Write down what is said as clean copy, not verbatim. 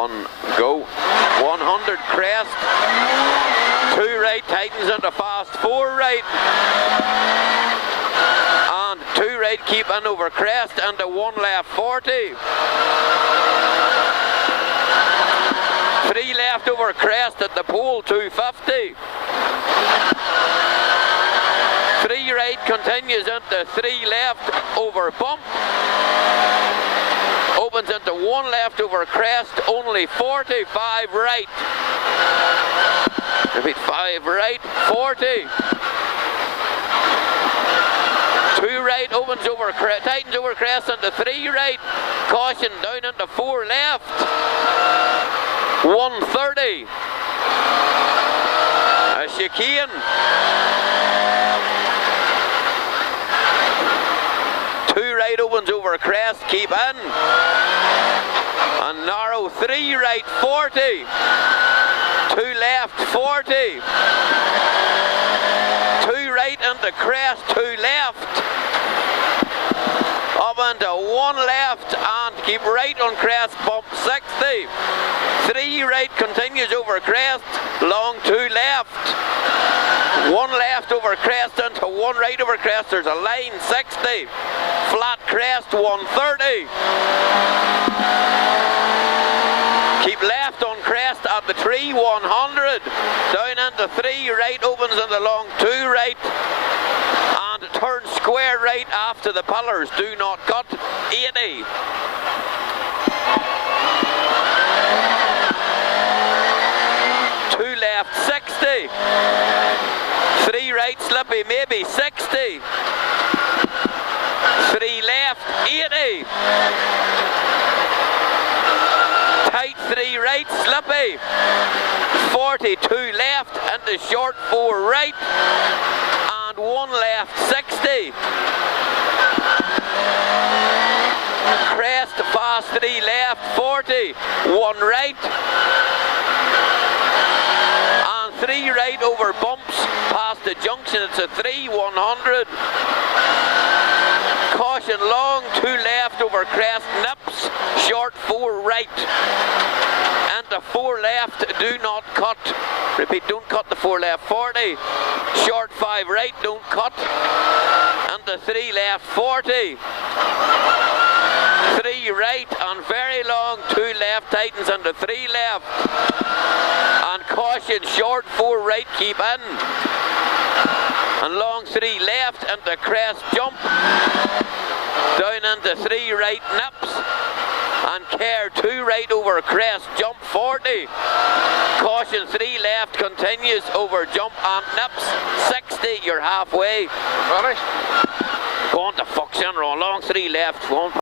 On go, 100 crest, 2 right, tightens into fast, 4 right, and 2 right, keep in over crest, into 1 left, 40, 3 left over crest at the pole, 250, 3 right, continues into 3 left over bump, opens into 1 left over crest, only 40, 5 right. Repeat, 5 right, 40. 2 right, opens over crest, tightens over crest into 3 right. Caution down into 4 left. 130. A chicane. 2 right opens over crest, keep in. And narrow 3 right, 40. 2 left, 40. 2 right into crest, 2 left. Up into 1 left and keep right on crest, bump 60. 3 right continues over crest, long 2 left. 1 left over crest into 1 right over crest, there's a line 60. Flat crest 130. Keep left on crest at the tree 100. Down into 3 right, opens into long 2 right. And turn square right after the pillars, do not cut 80. 2 left 60. 3 right slippy, maybe 60. 3 left 80. Tight 3 right slippy. 42 left into short 4 right. And 1 left 60. Crest fast 3 left 40. 1 right. 3 right over bumps, past the junction, it's a 3, 100. Caution long, 2 left over crest, nips, short 4 right. And the 4 left, do not cut. Repeat, don't cut the 4 left, 40. Short 5 right, don't cut. And the 3 left, 40. 3 right and very long, 2 left, tightens into 3 left. And caution, short 4 right, keep in. And long 3 left into crest, jump. Down into 3 right, nips. And care 2 right over crest, jump 40. Caution 3 left, continues over jump and nips. 60, you're halfway. Right. Go on to fuck center on long 3 left, 1.